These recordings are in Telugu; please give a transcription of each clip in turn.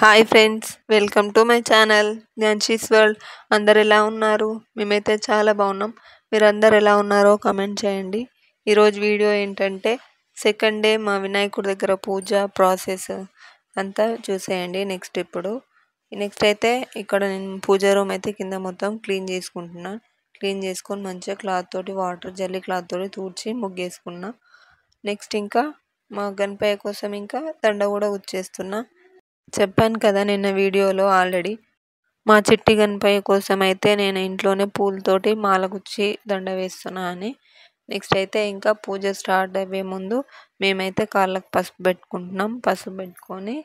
Hi friends, welcome to my channel Gnanshi's world. అందరు ఎలా ఉన్నారు? మేమైతే చాలా బాగున్నాం. మీరందరు ఎలా ఉన్నారో కామెంట్ చేయండి. ఈరోజు వీడియో ఏంటంటే సెకండ్ డే మా వినాయకుడి దగ్గర పూజ ప్రాసెస్ అంతా చూసేయండి. నెక్స్ట్ అయితే ఇక్కడ నేను పూజ రూమ్ అయితే కింద మొత్తం క్లీన్ చేసుకుంటున్నాను. క్లీన్ చేసుకొని మంచిగా క్లాత్ తోటి జల్లీ క్లాత్ తోటి తూడ్చి ముగ్గేసుకున్నా. నెక్స్ట్ ఇంకా మా గణపయ్య కోసం ఇంకా దండ కూడా వచ్చేస్తున్నా. చెప్పాను కదా నిన్న వీడియోలో ఆల్రెడీ. మా చిట్టి గణపయ్య కోసం అయితే నేను ఇంట్లోనే పూలతోటి మాల గుచ్చి దండ వేస్తున్నా అని. నెక్స్ట్ అయితే ఇంకా పూజ స్టార్ట్ అయ్యే ముందు మేమైతే కాళ్ళకు పసుపు పెట్టుకుంటున్నాం. పసుపు పెట్టుకొని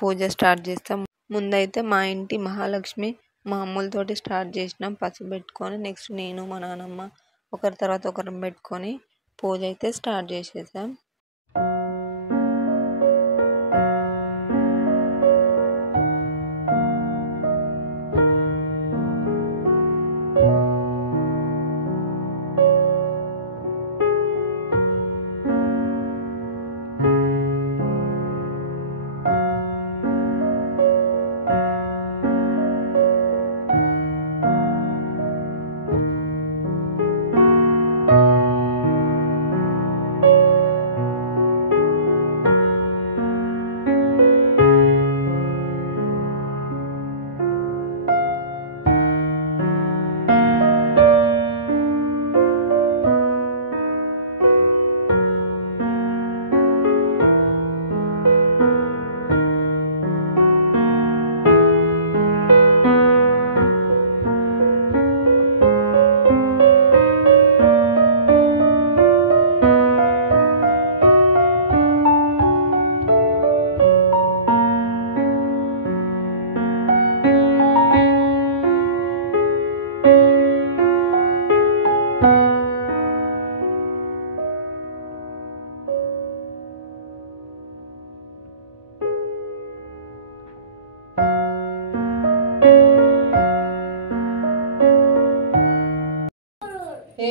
పూజ స్టార్ట్ చేస్తాం. ముందైతే మా ఇంటి మహాలక్ష్మి మా అమ్ములతోటి స్టార్ట్ చేసినాం పసుపు పెట్టుకొని. నెక్స్ట్ నేను మా నాన్నమ్మ ఒకరి తర్వాత ఒకరిని పెట్టుకొని పూజ అయితే స్టార్ట్ చేసేసాం.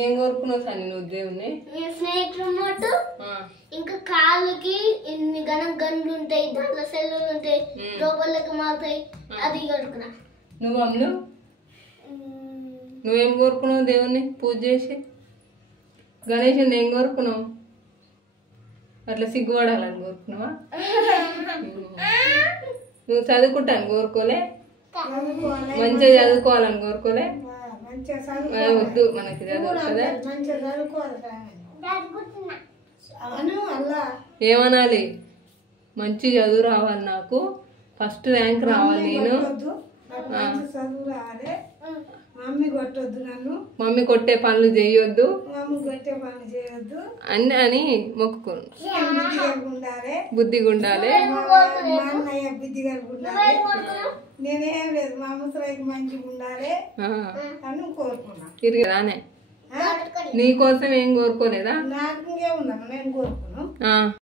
ఏం కోరుకున్నావు సార్ నువ్వు దేవుణ్ణి? స్నేక్ రిమోట్, ఇంకా కాళ్ళకి ఎన్ని గంటలు ఉంటాయి, దాంట్లో సెల్లులు ఉంటాయి, లోపలికి మారుతాయి, అది కోరుకున్నా. నువ్వు అమ్ములు నువ్వేం కోరుకున్నావు దేవుణ్ణి పూజ చేసి? గణేషుని ఏం కోరుకున్నావు? అట్లా సిగ్గుపడాలని కోరుకున్నావా? నువ్వు చదువుకుంటాను కోరుకోలే? మంచిగా చదువుకోవాలని కోరుకోలే? వద్దు మనకి ఏమనాలి? మంచి చదువు రావాలి, నాకు ఫస్ట్ ర్యాంక్ రావాలి, నేను మమ్మీ కొట్టే పనులు చేయొద్దు అని మొక్కుకోను. బుద్ధిగా ఉండాలి. నేనేం లేదు, మా ముసలికి మంచిగా ఉండాలి అని కోరుకున్నా. రానే నీ కోసం ఏం కోరుకోలేదా? నాకు ఇంకేముందమ్మా, నేను కోరుకున్నాను.